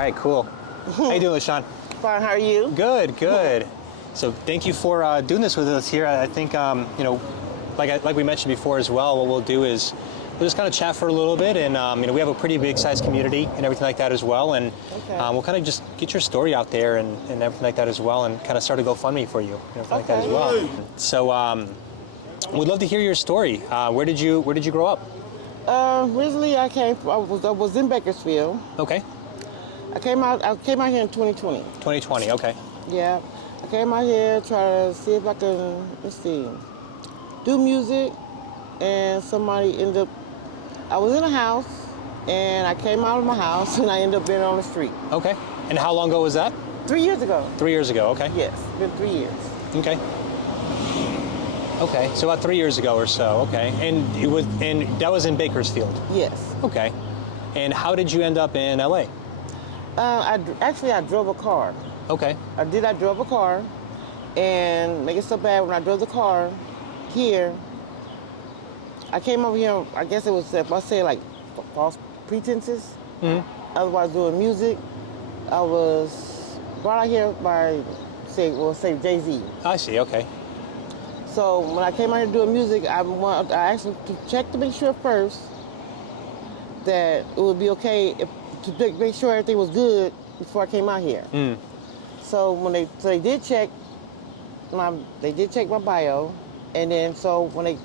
right, cool. How you doing, Leshawn? Fine, how are you? Good, good. So thank you for doing this with us here. I think, you know, like we mentioned before as well, what we'll do is we'll just kind of chat for a little bit, and you know, we have a pretty big sized community and everything like that as well, and we'll kind of just get your story out there and everything like that as well, and kind of start a GoFundMe for you and everything like that as well. So we'd love to hear your story. Where did you grow up? Originally I was in Bakersfield. Okay. I came out here in 2020. 2020, okay. Yeah. I came out here try to see if I can, do music, and somebody ended up, I was in a house, and I came out of my house, and I ended up being on the street. Okay. And how long ago was that? 3 years ago. 3 years ago, okay. Yes, been 3 years. Okay. Okay, so about 3 years ago or so, okay. And that was in Bakersfield? Yes. Okay. And how did you end up in LA? I drove a car. Okay. I drove a car, and make it so bad when I drove the car here, I came over here, I guess it was, if I say like false pretenses. Mm-hmm. I was doing music. I was brought out here by, say Jay-Z. I see, okay. So when I came out here doing music, I asked them to check to make sure first that it would be okay to make sure everything was good before I came out here. Mm. So when they did check my bio, and then so when they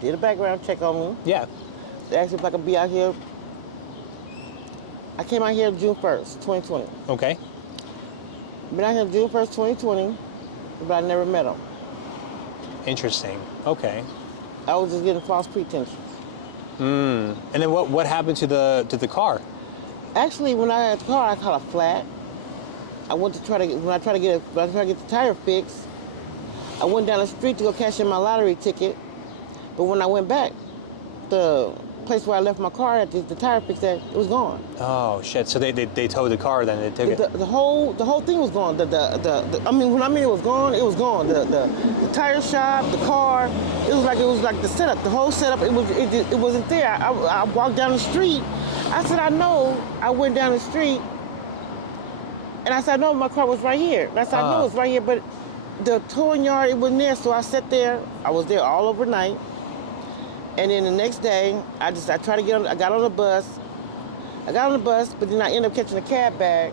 did a background check on me. Yeah. They asked if I could be out here. I came out here June 1st, 2020. Okay. Been out here June 1st, 2020, but I never met them. Interesting. Okay. I was just getting false pretenses. And then what happened to the car? Actually, when I had the car, I caught a flat. When I tried to get the tire fixed, I went down the street to go cash in my lottery ticket. But when I went back, the place where I left my car at, the tire fix at, it was gone. Oh shit! So they towed the car, then they took it. The whole thing was gone. When I mean it was gone, it was gone. The tire shop, the car, it was like the setup, the whole setup. It wasn't there. I walked down the street. I said I went down the street, and I said I know my car was right here. And I said I know it was right here, but the towing yard, it wasn't there. So I sat there. I was there all overnight. And then the next day, I tried to get on. I got on the bus. But then I ended up catching a cab back.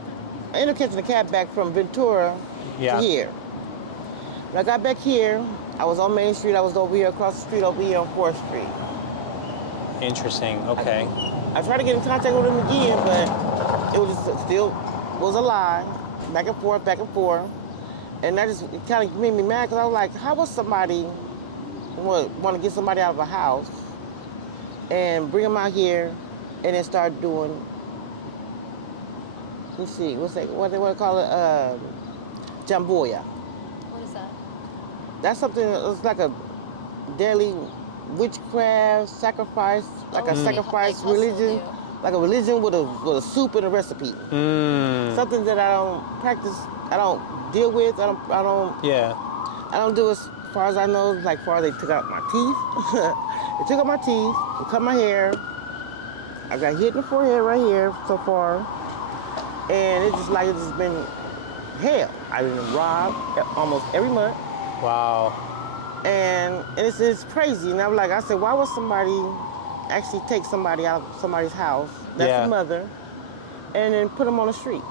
I ended up catching a cab back from Ventura to here. When I got back here, I was on Main Street. I was over here across the street, over here on 4th Street. Interesting. Okay. I tried to get in contact with him again, but it was still was a lie, back and forth. And that just kind of made me mad, because I was like, how would somebody want to get somebody out of a house and bring them out here and then start doing, let's see, what they want to call it, jamboya. What is that? That's something, it's like a daily witchcraft sacrifice, like a sacrifice religion, like a religion with a soup and a recipe. Something that I don't practice, I don't deal with, I don't do as far as I know, like far as they took out my teeth. They took out my teeth, they cut my hair. I got hit in the forehead right here so far. And it's just been hell. I've been robbed almost every month. Wow. And it's crazy. And I said, why would somebody actually take somebody out of somebody's house, that's the mother, and then put them on the street?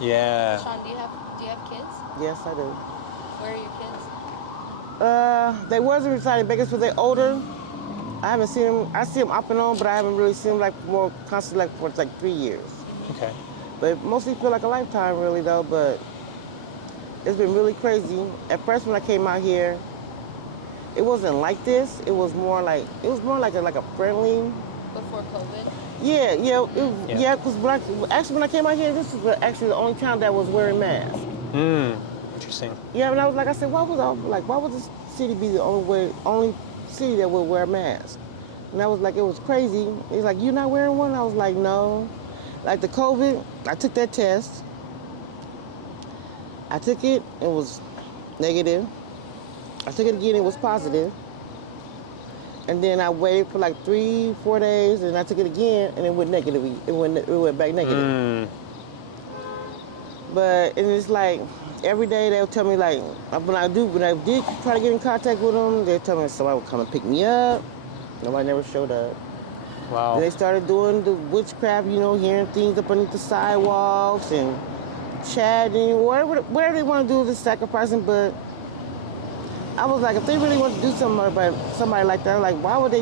Yeah. Sean, do you have kids? Yes, I do. Where are your kids? They wasn't residing in Bakersfield, they're older. I haven't seen them. I see them up and on, but I haven't really seen them more constantly for 3 years. Okay. But it mostly feel like a lifetime, really, though. But it's been really crazy. At first, when I came out here, it wasn't like this. It was more like a friendly. Before COVID. Yeah. Because when I came out here, this was actually the only town that was wearing masks. Interesting. Yeah, and I said, why would this city be the only city that would wear masks? And I was like, it was crazy. He's like, you not wearing one? I was like, no. Like the COVID, I took that test. I took it was negative. I took it again, it was positive. And then I waited for 3-4 days, and I took it again, and it went negative. It went back negative. But and it's like every day they'll tell me like when I did try to get in contact with them, they'll tell me somebody would come and pick me up. Nobody never showed up. Wow. Then they started doing the witchcraft, hearing things up underneath the sidewalks and chatting, whatever they want to do, just sacrificing. But I was like, if they really want to do something about somebody like that, like why would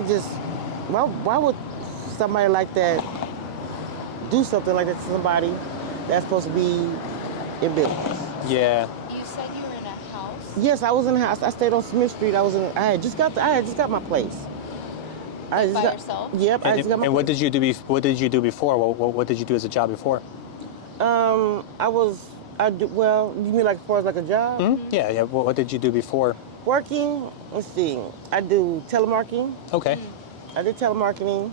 why would somebody like that do something like that to somebody that's supposed to be in business? Yeah. You said you were in a house? Yes, I was in a house. I stayed on Smith Street. I had just got my place. By yourself? Yep, I just got my And place. what did you do? What did you do before? What did you do as a job before? Well, you mean like as far as like a job? Hmm? Yeah, yeah. What did you do before? Working, let's see. I do telemarketing. Okay. I did telemarketing.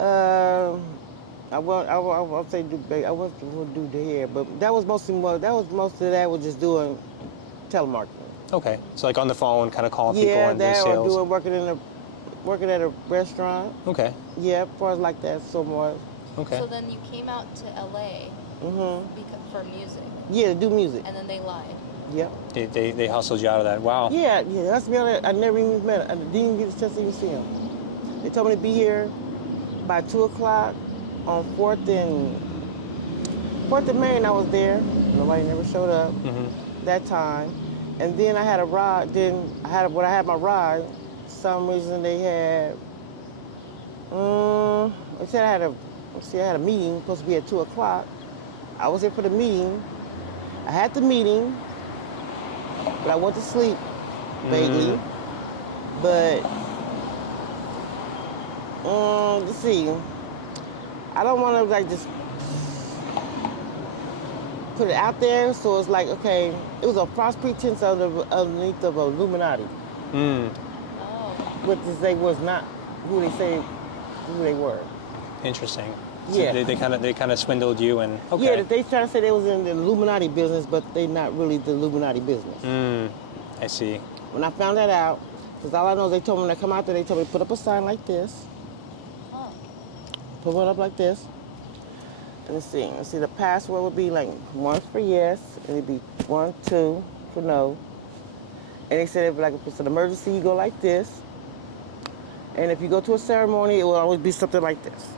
I was do the hair, but that was most of that was just doing telemarketing. Okay. So like on the phone, kind of calling people Yeah, and doing that or sales. doing working at a restaurant. Okay. Yeah, as far as like that, somewhat. Okay. So then you came out to LA for music, Yeah, do music. and then they lied. Yep. They hustled you out of that. Wow. Yeah, that's me. I never even met. I didn't even get a chance to even see him. They told me to be here by 2:00 on 4th and Main. I was there. Nobody never showed up that time. And then I had a ride. When I had my ride, some reason they had. They said I had a meeting supposed to be at 2:00. I was here for the meeting. I had the meeting, but I went to sleep vaguely. But let's see. I don't want to like just put it out there. So it's like, okay, it was a false pretense underneath of Illuminati, Oh. which is they was not who they say who they were. Interesting. Yeah. So they kind of swindled you and okay. Yeah, they try to say they was in the Illuminati business, but they not really the Illuminati business. I see. When I found that out, because all I know is they told me when I come out there, they told me to put up a sign like this. Huh. Put one up like this. And let's see, the password would be like 1 for yes, and it'd be 1, 2 for no. And they said if it's an emergency, you go like this. And if you go to a ceremony, it will always be something like this.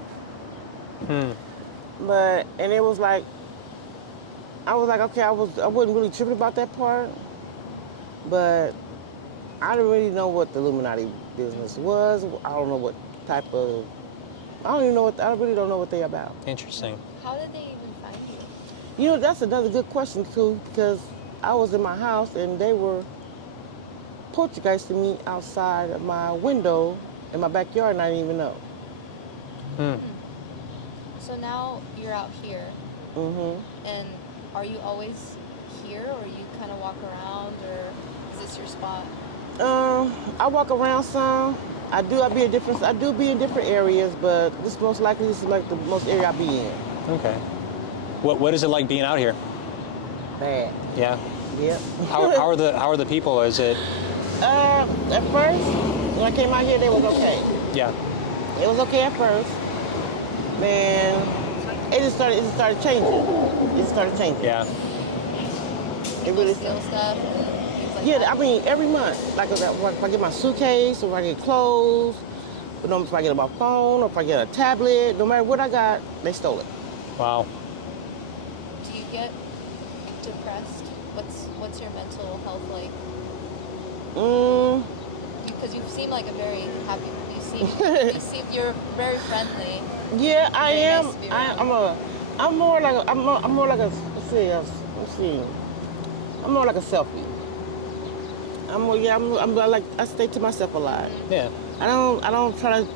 And it was like, I was like, okay, I wasn't really tripping about that part, but I didn't really know what the Illuminati business was. I don't know what type of, I really don't know what they're about. Interesting. How did they even find you? That's another good question too, because I was in my house and they were poltergeisting me outside of my window in my backyard and I didn't even know. So now you're out here, and are you always here, or you kind of walk around, or is this your spot? I walk around some. I do be in different areas, but this is like the most area I be in. Okay. What is it like being out here? Bad. Yeah. Yep. How are the people? Is it? At first, when I came out here, they was okay. Yeah. It was okay at first. Then it started changing. It started changing. Yeah. It really Steal stuff and things like Yeah, that? I mean, every month, like if I get my suitcase, or if I get clothes, but no, if I get my phone, or if I get a tablet, no matter what I got, they stole it. Wow. Do you get depressed? What's your mental health like? Because you seem like a very happy. You're very friendly. Yeah, I Very am. nice to be around. I'm more like a selfie. I stay to myself a lot. Yeah. I don't try to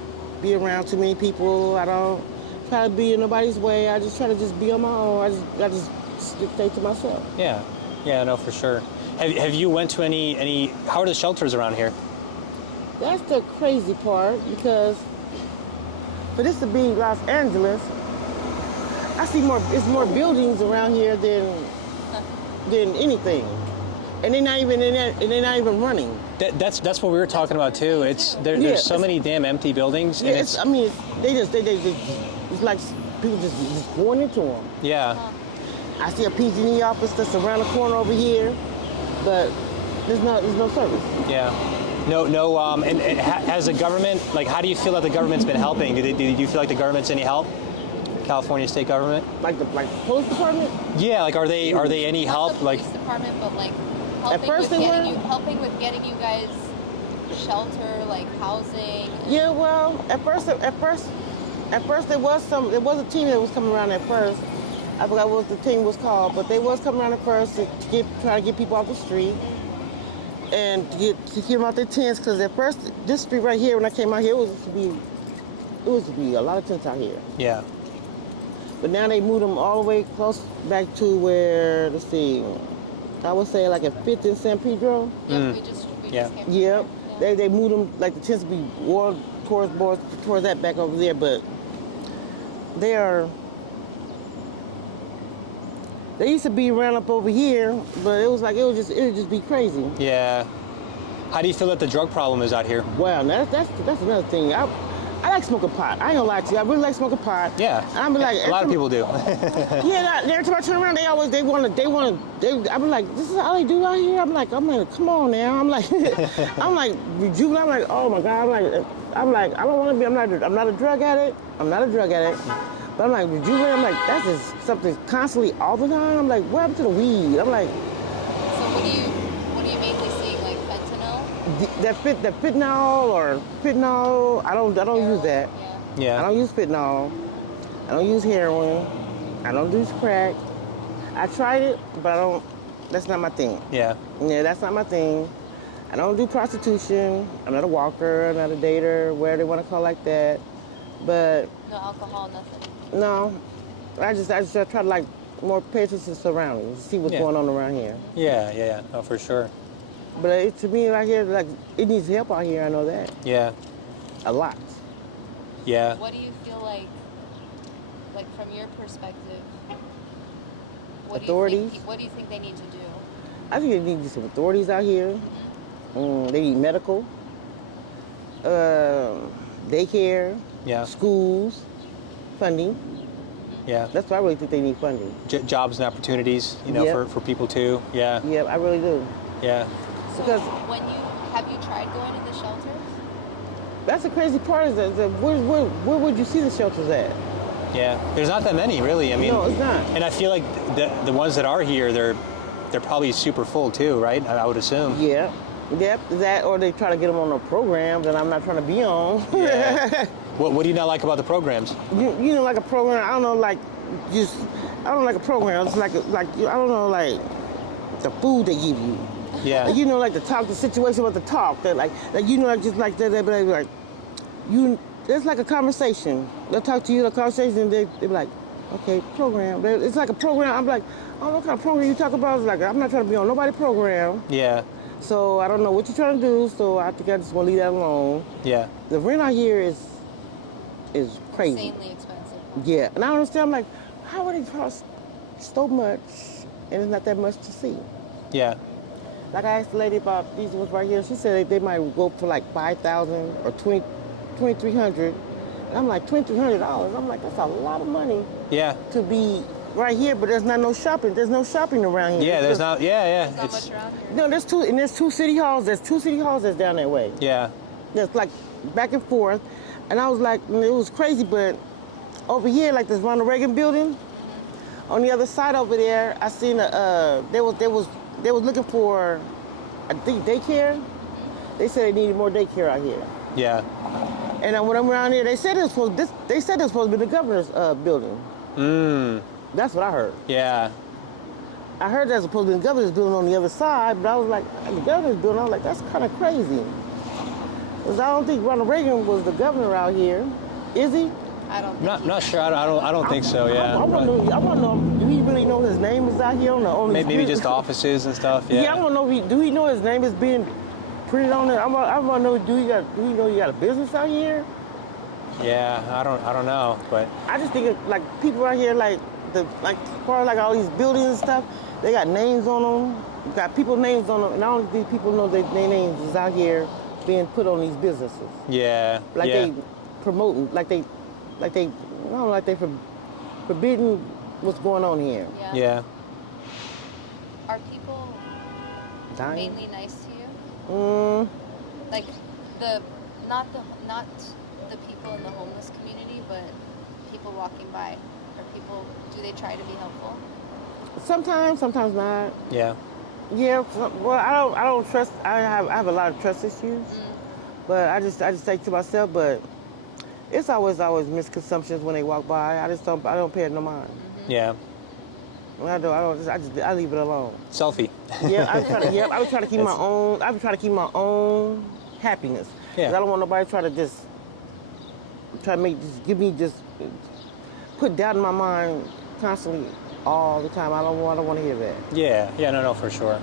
be around too many people. I don't try to be in nobody's way. I just try to just be on my own. I just stay to myself. Yeah. Yeah. No, for sure. Have you went to any? How are the shelters around here? That's the crazy part, because for this to be Los Angeles, I see it's more buildings around here than anything, and they're not even running. That's what we were talking about too. There's so many damn empty buildings. Yeah, And it's like people just going into them. Yeah. I see a PG&E office that's around the corner over here, but there's no service. Yeah. No. Has the government, like, how do you feel that the government's been helping? Do you feel like the government's any help? California state government? Like the police department? Yeah. Like, are they any Not help? the Like, police department, but like helping with getting you guys shelter, like housing. Yeah, well, at first there was a team that was coming around at first. I forgot what the team was called, but they was coming around at first to try to get people off the street and to get them out their tents. Because at first, this street right here, when I came out here, it was to be a lot of tents out here. yeah. But now they moved them all the way close back to where, let's see, I would say like at 5th and San Pedro. Yeah, we just Yeah. came from Yep. there. They moved them, like the tents to be more towards that back over there, but they used to be around up over here, but it would just be crazy. Yeah. How do you feel that the drug problem is out here? Wow, now that's another thing. I like smoking pot. I ain't gonna lie to you. I really like smoking pot. Yeah. And I'm like, A lot of people do. yeah. Every time I turn around, I be like, this is how they do out here. I'm like, come on now. I'm like, I'm like, rejuvenate. I'm like, oh my God. I'm like, I don't want to be. I'm not a drug addict. But I'm like, rejuvenate. I'm like, that's just something constantly all the time. I'm like, what happened to the weed? I'm like, So what do you mainly seeing, like fentanyl? that fentanyl. I don't use that. Yeah. Yeah. I don't use fentanyl. I don't use heroin. I don't use crack. I tried it, but that's not my thing. Yeah. Yeah, that's not my thing. I don't do prostitution. I'm not a walker. I'm not a dater, whatever they want to call it like that. But No alcohol, nothing. no, I just try to like more pay attention to the surroundings, see what's Yeah. going on around here. Yeah. Oh, for sure. But to me, right here, like it needs help out here. I know that Yeah. a lot. Yeah. What do you feel like from your perspective? Authorities? What do you think they need to do? I think they need some authorities out here. They need medical, daycare, Yeah. schools, funding. Yeah. That's what I really think they need funding. Jobs and opportunities, Yep. for people too. Yeah. Yeah, I really do. Yeah. So Because- have you tried going to the shelters? That's the crazy part is that where would you see the shelters at? Yeah. There's not that many, really. I mean, No, it's not. And I feel like the ones that are here, they're probably super full too, right? I would assume. Yeah. Yep, that or they try to get them on a program that I'm not trying to be on. Yeah. What do you not like about the programs? you know, like a program, I don't know, like a program. It's like I don't know, like the food they give you. Yeah. Like, you know, like the situation with the talk. That like you know, like just like that, they be like it's like a conversation. They'll talk to you, the conversation, and they be like, okay, program. It's like a program. I'm like, oh, what kind of program you talk about? It's like I'm not trying to be on nobody's program. Yeah. So I don't know what you're trying to do. So I think I just want to leave that alone. Yeah. The rent out here is crazy. Insanely expensive. Yeah, and I don't understand. I'm like, how would it cost so much and it's not that much to see? Yeah. Like I asked the lady about these ones right here. She said they might go for like $5,000 or $2,300. And I'm like, $2,300. I'm like, that's a lot of money Yeah. to be right here, but there's no shopping. There's no shopping around here. Yeah. There's not. Yeah. There's not much around here. No, there's two city halls. There's two city halls that's down that way. Yeah. There's like back and forth. And I was like, it was crazy, but over here, like this Ronald Reagan building, on the other side over there, I seen they was looking for, I think, daycare. They said they needed more daycare out here. Yeah. And when I'm around here, they said it was supposed to be the governor's building. That's what I heard. Yeah. I heard that's supposed to be the governor's building on the other side, but I was like, the governor's building. I was like, that's kind of crazy. Because I don't think Ronald Reagan was the governor out here. Is he? I don't think Not sure. I don't think so. Yeah. I want to know, do he really know his name is out here on the Maybe just offices and stuff. Yeah. Yeah, I want to know, do he know his name is being printed on there? I want to know, do he know he got a business out here? Yeah. I don't know, but I just think like people out here, like as far as like all these buildings and stuff, they got names on them, got people's names on them, and all these people know their names is out here being put on these businesses. yeah. Like yeah. they promoting, like they forbidden what's going on here. Yeah. Yeah. Are people Dying. mainly nice to you? Mm, Like not the people in the homeless community, but people walking by. Do they try to be helpful? sometimes not. Yeah. Yeah. Well, I don't trust. I have a lot of trust issues, but I just say to myself, but it's always misconceptions when they walk by. I don't pay it no mind. Yeah. I leave it alone. Selfie. Yeah, I was trying to keep my own. I was trying to keep my own happiness. 'Cause Yeah. I don't want nobody to try to give me put doubt in my mind constantly all the time. I don't want to hear that. Yeah. Yeah. No. For sure.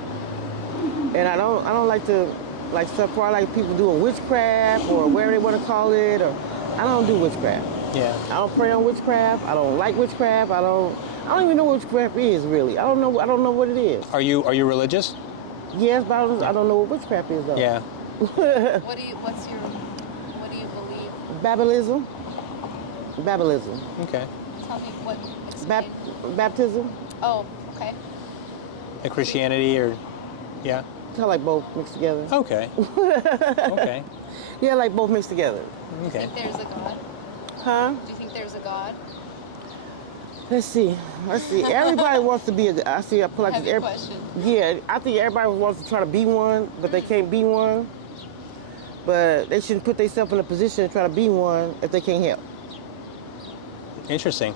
And I don't like to stuff for like people doing witchcraft or whatever they want to call it. Or I don't do witchcraft. Yeah. I don't pray on witchcraft. I don't like witchcraft. I don't even know what witchcraft is really. I don't know what it is. Are you religious? Yes, but I don't know what witchcraft is though. Yeah. What do you believe? Babalism. Okay. Tell me what. Explain. Baptism. Oh, okay. Like Christianity or, yeah. Kind of like both mixed together. Okay. Okay. Yeah, like both mixed together. Do you Okay. think there's a God? Huh? Do you think there's a God? Let's see. Everybody wants to be I feel like Heavy question. Yeah, I think everybody wants to try to be one, but they can't be one. But they shouldn't put themselves in a position to try to be one if they can't help. Interesting.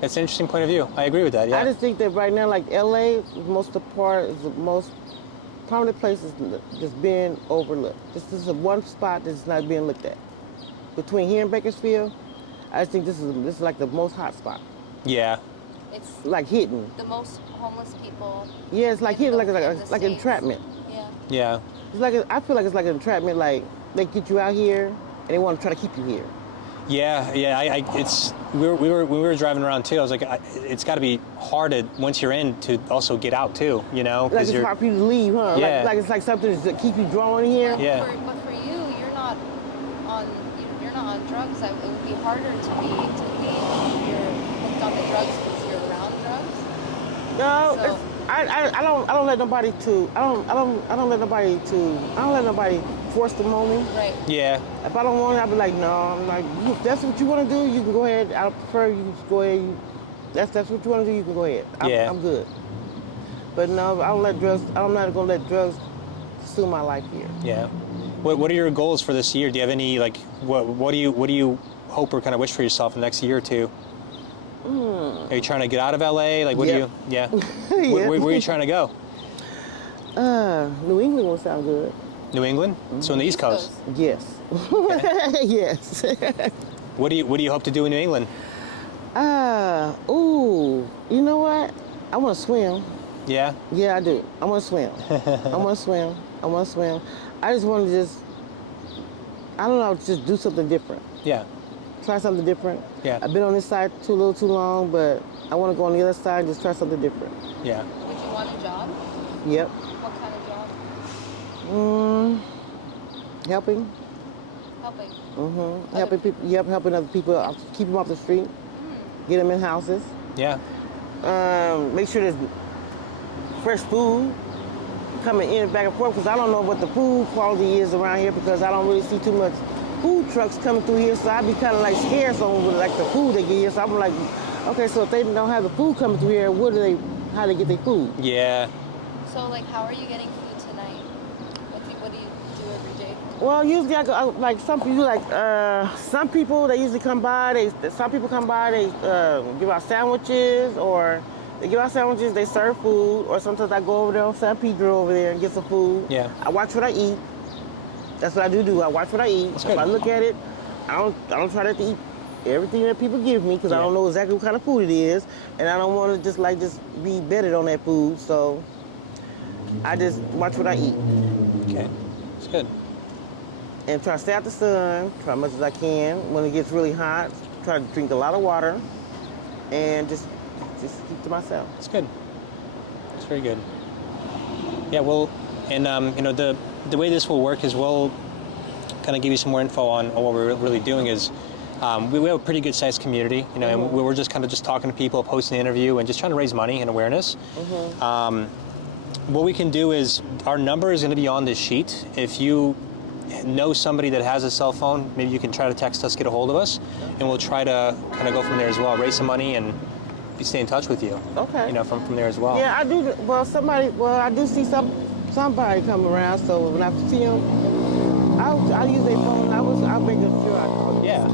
That's an interesting point of view. I agree with that. Yeah. I just think that right now, like LA, is the most prominent place is just being overlooked. This is the one spot that's not being looked at. Between here and Bakersfield, I just think this is like the most hot spot. Yeah. It's Like hidden. the most homeless people. Yeah, it's like hidden, like in the like States. entrapment. Yeah. Yeah. It's like I feel like it's like an entrapment. Like they get you out here and they want to try to keep you here. Yeah. Yeah. We were driving around too. I was like, it's got to be hard once you're in to also get out too. You know, Like it's hard for you to leave, huh? Yeah. Like it's like something to keep you drawn here. Yeah. But for you, you're not on drugs. It would be harder to leave if you're hooked on the drugs because you're around drugs. No, So- I don't let nobody force them on me. Right. Yeah. If I don't want it, I'll be like, no. I'm like, if that's what you want to do, you can go ahead. I prefer you just go ahead. That's what you want to do, you can go ahead. Yeah. I'm good. But no, I don't let drugs. I'm not gonna let drugs consume my life here. Yeah. What are your goals for this year? Do you have any what do you hope or kind of wish for yourself in the next year or two? Are you trying to get out of LA? Like what do you? Yeah. Yeah. Where are you trying to go? New England will sound good. New England? So on the East Coast. Yes. Yes. What do you hope to do in New England? You know what? I want to swim. Yeah. Yeah, I do. I want to swim. I want to swim. I just want to I don't know, just do something different. Yeah. Try something different. Yeah. I've been on this side a little too long, but I want to go on the other side and just try something different. Yeah. Would you want a job? Yep. What kind of job? Helping. Helping. Helping people. Yep, helping other people. Keep them off the street. Get them in houses. Yeah. Make sure there's fresh food coming in and back and forth, because I don't know what the food quality is around here, because I don't really see too much food trucks coming through here, so I'd be kind of like scared with like the food they get here. So I'm like, okay, so if they don't have the food coming through here, how do they get their food? Yeah. So like, how are you getting food tonight? What do you do every day? Well, usually some people they usually come by. Some people come by. They give out sandwiches, or they give out sandwiches. They serve food, or sometimes I go over there on San Pedro over there and get some food. Yeah. I watch what I eat. That's what I do. I watch what I eat. That's If good. I look at it, I don't try to eat everything that people give me, because I Yeah. don't know exactly what kind of food it is, and I don't want to just be betted on that food. So I just watch what I eat Okay. That's good. and try to stay out the sun, try as much as I can. When it gets really hot, try to drink a lot of water, and just keep to myself. That's good. That's very good. Yeah. Well, and the way this will work is we'll kind of give you some more info on what we're really doing is we have a pretty good sized community, you know, and we're just kind of just talking to people, posting the interview, and just trying to raise money and awareness. What we can do is, our number is going to be on this sheet. If you know somebody that has a cell phone, maybe you can try to text us, get a hold of us, and we'll try to kind of go from there as well, raise some money, and stay in touch with you. Okay. You know, from there as well. Yeah, I do. Well, I do see somebody come around. So when I see them, I'll use their phone. I'll make sure I call you. Yeah.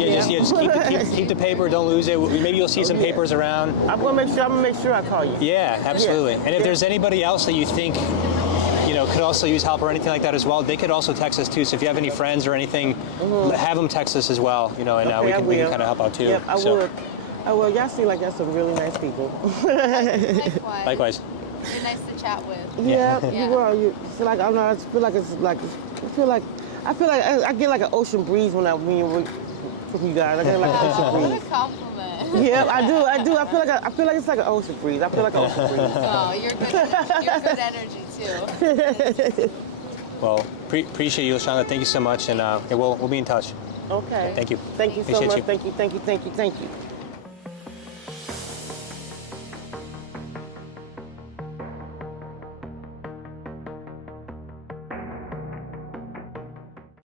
Keep this paper. Just keep the paper. Don't lose it. Maybe you'll see some papers around. I'm gonna make sure I call you. Yeah, absolutely. Yeah. And if there's anybody else that you think, you know, could also use help or anything like that as well, they could also text us too. So if you have any friends or anything, have them text us as well. You know, and we can kind of help out too. Yep, I would. Y'all seem like y'all some really nice people. Likewise. Likewise. You're nice to chat with. Yeah, Yeah. you are. You feel like I'm not. I feel like I get like an ocean breeze when you're from you guys. I get like an Wow, ocean what breeze. a compliment. Yeah, I do. I feel like it's like an ocean breeze. I feel like an ocean breeze. Oh, you're good energy too. Well, appreciate you, Leshawn. Thank you so much, and we'll be in touch. Okay. Thank you. Thank you so Appreciate much. you. Thank you.